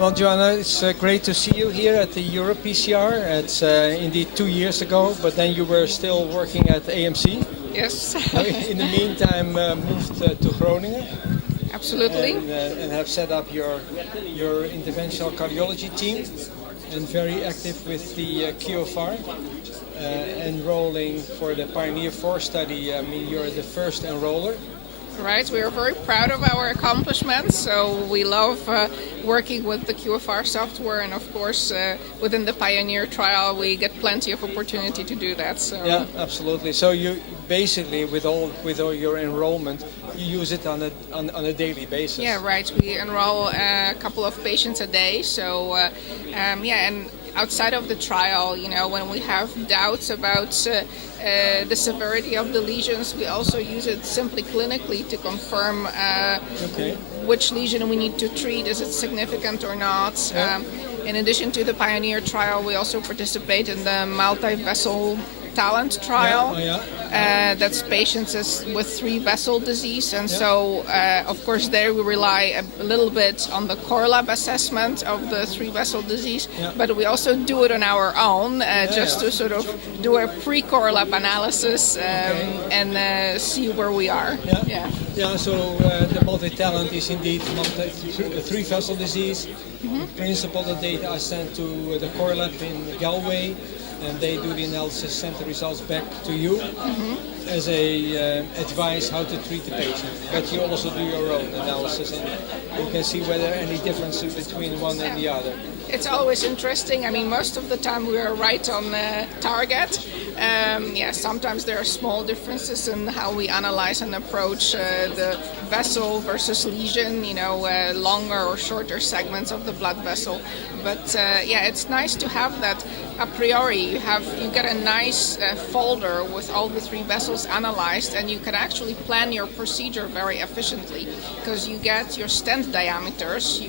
Well, Joanna, it's great to see you here at the EuroPCR. It's indeed 2 years ago, but then you were still working at AMC. Yes. In the meantime, moved to Groningen. Absolutely. And have set up your interventional cardiology team, and very active with the QFR, enrolling for the Pioneer 4 study. I mean, you're the first enroller. Right, we are very proud of our accomplishments, so we love working with the QFR software, and of course within the Pioneer trial we get plenty of opportunity to do that. So. Yeah, absolutely. So you basically, with all your enrollment, you use it on a daily basis. Yeah, right. We enroll a couple of patients a day, so and outside of the trial, when we have doubts about the severity of the lesions, we also use it simply clinically to confirm which lesion we need to treat. Is it significant or not? Yeah. In addition to the Pioneer trial, we also participate in the multi-vessel talent trial. That's patients with 3-vessel disease, and so of course there we rely a little bit on the core lab assessment of the 3-vessel disease, but we also do it on our own to sort of do a pre-core lab analysis and see where we are. So the multi-talent is indeed 3-vessel disease. In principle, the data are sent to the core lab in Galway, and they do the analysis, send the results back to you as a advice how to treat the patient. But you also do your own analysis, and you can see whether any differences between one and the other. It's always interesting. I mean, most of the time we are right on target. Sometimes there are small differences in how we analyze and approach the vessel versus lesion, longer or shorter segments of the blood vessel. But it's nice to have that a priori. You get a nice folder with all the 3 vessels analyzed, and you can actually plan your procedure very efficiently because you get your stent diameters,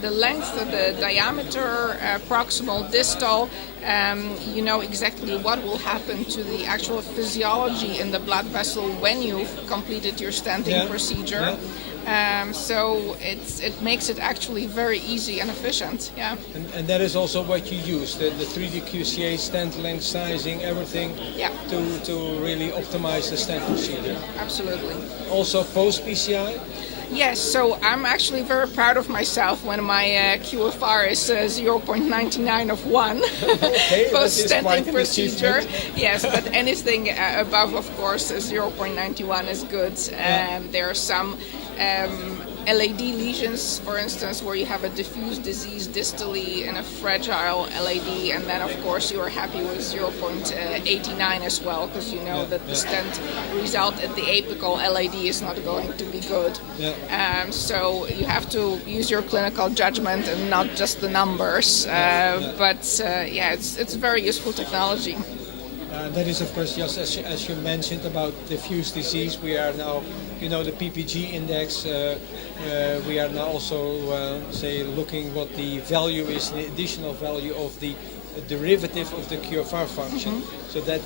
the length of the diameter, proximal, distal, you know exactly what will happen to the actual physiology in the blood vessel when you've completed your stenting procedure. So it makes it actually very easy and efficient. And that is also what you use, the 3D QCA, stent length, sizing, everything to really optimize the stent procedure. Absolutely. Also post-PCI? Yes, so I'm actually very proud of myself when my QFR is 0.99 of 1 post-stenting procedure. Yes, but anything above, of course, 0.91 is good. There are some LAD lesions, for instance, where you have a diffuse disease distally in a fragile LAD, and then of course you are happy with 0.89 as well, because you know that the stent result at the apical LAD is not going to be good. So you have to use your clinical judgment and not just the numbers. It's very useful technology. That is, of course, just as you mentioned about diffuse disease. We are now, the PPG index. We are now also, looking what the value is, the additional value of the derivative of the QFR function. So that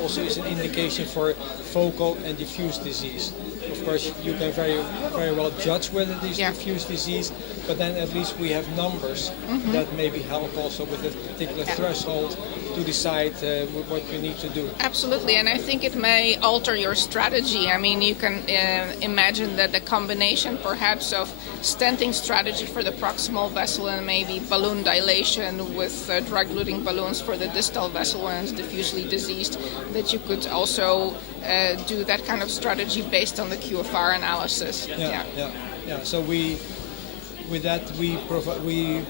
also is an indication for focal and diffuse disease. Of course, you can very well judge whether it is diffuse disease, but then at least we have numbers that maybe help also with a particular threshold to decide what you need to do. Absolutely, and I think it may alter your strategy. I mean, you can imagine that the combination perhaps of stenting strategy for the proximal vessel and maybe balloon dilation with drug-eluting balloons for the distal vessel when it's diffusely diseased, that you could also do that kind of strategy based on the QFR analysis. So with that, we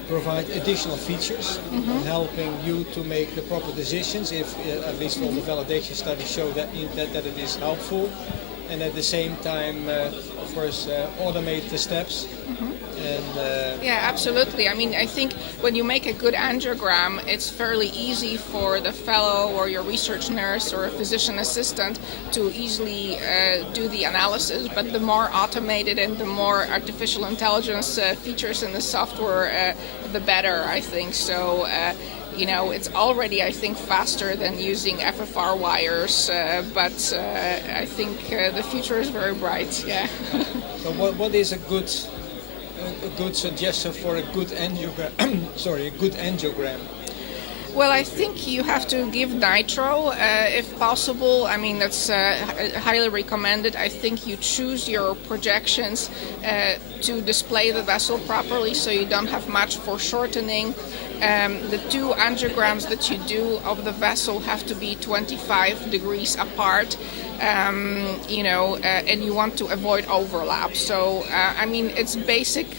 provide additional features helping you to make the proper decisions, if at least all the validation studies show that it is helpful, and at the same time, of course, automate the steps. Absolutely. I mean, I think when you make a good angiogram, it's fairly easy for the fellow or your research nurse or a physician assistant to easily do the analysis, but the more automated and the more artificial intelligence features in the software, the better, I think. So it's already, I think, faster than using FFR wires, but I think the future is very bright. So what is a good a good suggestion for a good angiogram? Sorry, a good angiogram. Well, I think you have to give nitro if possible. I mean, that's highly recommended. I think you choose your projections to display the vessel properly so you don't have much foreshortening. The two angiograms that you do of the vessel have to be 25 degrees apart. And you want to avoid overlap. So, I mean, it's basic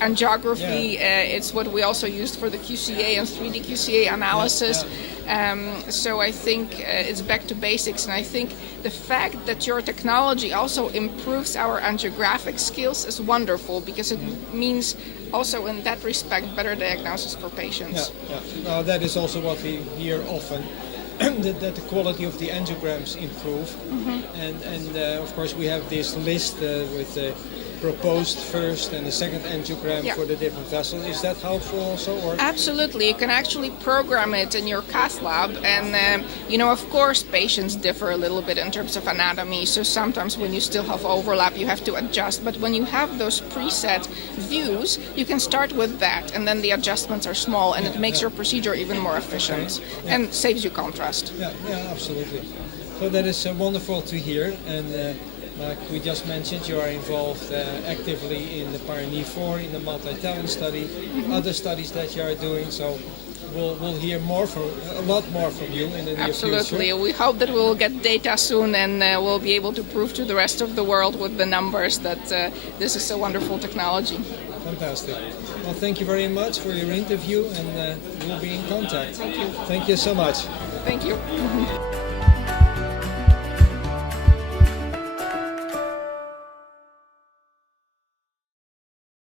angiography. It's what we also used for the QCA and 3D QCA analysis. So I think it's back to basics, and I think the fact that your technology also improves our angiographic skills is wonderful, because it means also in that respect better diagnosis for patients. That is also what we hear often. that the quality of the angiograms improve, and of course we have this list with the proposed first and the second angiogram for the different vessels. Is that helpful also? Or? Absolutely. You can actually program it in your cath lab, and of course patients differ a little bit in terms of anatomy, so sometimes when you still have overlap you have to adjust, but when you have those preset views you can start with that, and then the adjustments are small, and it makes your procedure even more efficient and saves you contrast. Yeah, absolutely. So that is wonderful to hear, and like we just mentioned, you are involved actively in the Pioneer 4, in the multi-talent study, other studies that you are doing, so we'll hear a lot more from you in the near future. Absolutely. We hope that we'll get data soon, and we'll be able to prove to the rest of the world with the numbers that this is a wonderful technology. Fantastic. Well, thank you very much for your interview, and we'll be in contact. Thank you. Thank you so much. Thank you.